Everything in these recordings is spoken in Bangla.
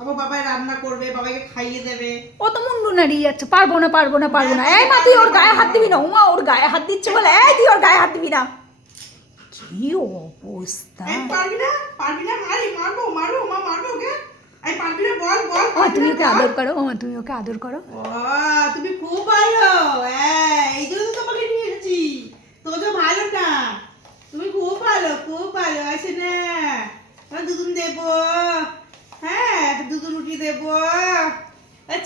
আমার বাবাই রান্না করবে, বাবাকে খাইয়ে দেবে। ও তো মুন্ডু নাড়িয়ে যাচ্ছে, পারবো না এই মা তুই ওর গায়ে হাত দিবি না। উমা ওর গায়ে হাত দিচ্ছে বলে এই তুই ওর গায়ে হাত দিবি না। কি অবস্থা! পারবি না মারবো মা, মারবো ওকে। এই পারবি না, বল তুমি ওকে আদর করো। তুমি ওকে আদর করো। তুমি খুব ভালো। এই জন্য তো তোমাকে নিয়ে এসেছি। তো ভালো না, তুমি খুব ভালো আছে না। দুধুন দেবো, হ্যাঁ দুধুন রুটি দেবো,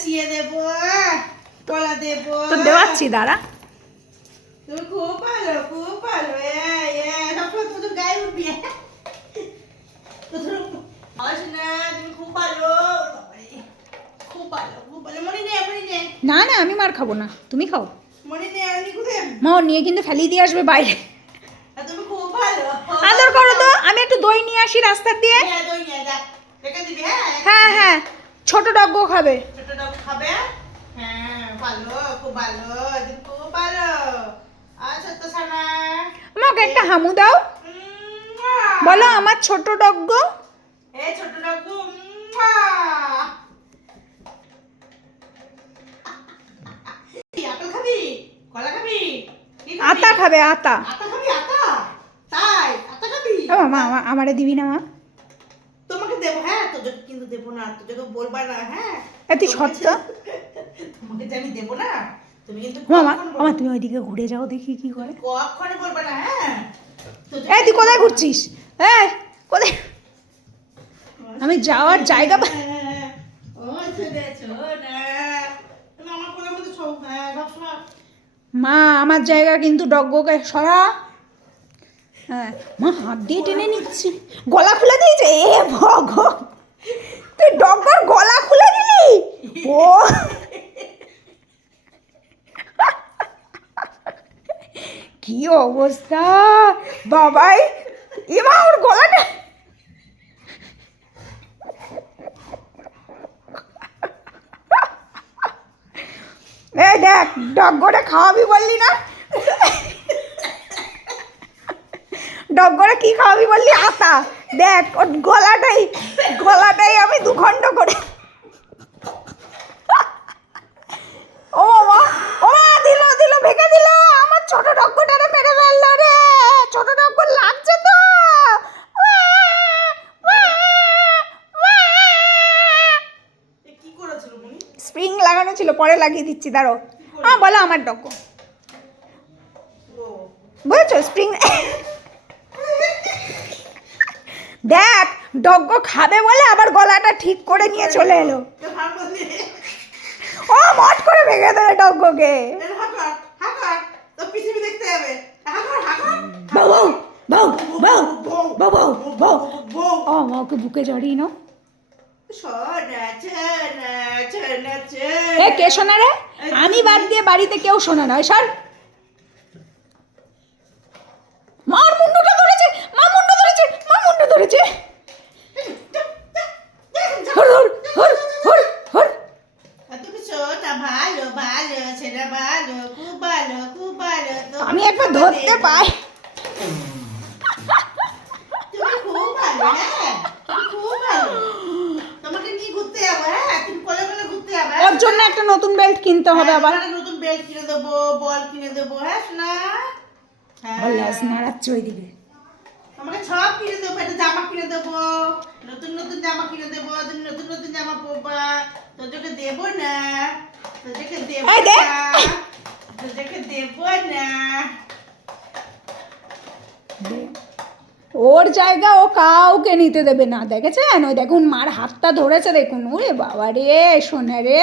চিয়ে দেবো, কলা দেবো। তো দেওয়াচ্ছি, দাঁড়া। তুমি খুব ভালো সবসময় তোদের গায়ে উঠবি। তুমি খুব ভালো, মনে নেই। না আমি মার খাবো না, তুমি খাও। মনে নেই আমি কোথায়? মা ও নিয়ে কিন্তু ফেলিয়ে দিয়ে আসবে বাইরে। তুমি খুব ভালো। আদর করো তো। আমি একটু দই নিয়ে আসি রাস্তার দিয়ে। দই নিয়ে যা, রেখে দিবি। হ্যাঁ ছোট ডগো খাবে। ছোট ডগ খাবে। হ্যাঁ ভালো, খুব ভালো, খুব ভালো। আচ্ছা তো সানা, আমাকে একটা হামু দাও। বলো আমার ছোট ডগো। এই ছোট ডগ, আপেল খাবি, কলা খাবি, আতা খাবে। আতা খাবি? তাই আতা খাবি? মা আমারে দিবি না মা? তোমাকে দেবো। হ্যাঁ তোকে কিন্তু দেবো না, তোকে বলবা না। হ্যাঁ তুই সত্য। তোমাকে যে আমি দেবো না, তুমি কিন্তু মামা তুমি ওইদিকে ঘুরে যাও, দেখি কি করে। কখনো বলবা না। হ্যাঁ তুই কোথায় ঘুরছিস? কোথায়? আমি যাওয়ার জায়গা মা আমার জায়গা কিন্তু ডগকে সরা। হ্যাঁ মা হাত দিয়ে টেনে নিচ্ছি, গলা খুলে দিয়েছে। তুই ডগর গলা খুলে দিলি। ও কি অবস্থা বাবাই! এমা ওর গলাটা এই দেখ, ডগরে খাওয়াবি বললি না? ডগরে কি খাওয়াবি বললি? আতা। দেখ ওর গলাটাই আমি দুখণ্ড করে। ও মা দিল ভেঙে দিল। আমার ছোট ডগটারে মেরে ফেললো রে। ছোট ডগ লাগছে তো। কি করেছিল মনি? স্প্রিং লাগানো ছিল, পরে লাগিয়ে দিচ্ছি, দাঁড়ো। বলো আমার ডগ। বুঝেছো স্প্রিং? দেখ ডগ খাবে বলে আবার গলাটা ঠিক করে নিয়ে চলে এলো। ও মট করে ভেঙে দেবে ডগকে। ওকে বুকে জড়িয়ে নাও। কে শোনা রে? আমি বাদ দিয়ে বাড়িতে কেউ শোনা নয়। সর। মার মুন্ডুটা ধরেছে। আমি একবার ধরতে পাই। ওর জন্য একটা নতুন বেল্ট কিনতে হবে আবার। নতুন বেল্ট কিনে দেবো, বল কিনে দেবো। হ্যাঁ শোনা, বল্লাস নাড়াচ্ছে ওইদিকে। আমাকে সব কিনে দেবো, একটা জামা কিনে দেবো, নতুন জামা কিনে দেবো, নতুন জামা পরবা। তোদেরকে দেবো না, ওর জায়গা ও কাউকে নিতে দেবে না। দেখেছেন? ওই দেখুন মার হাতটা ধরেছে, দেখুন। ওরে বাবা রে, সোনা রে।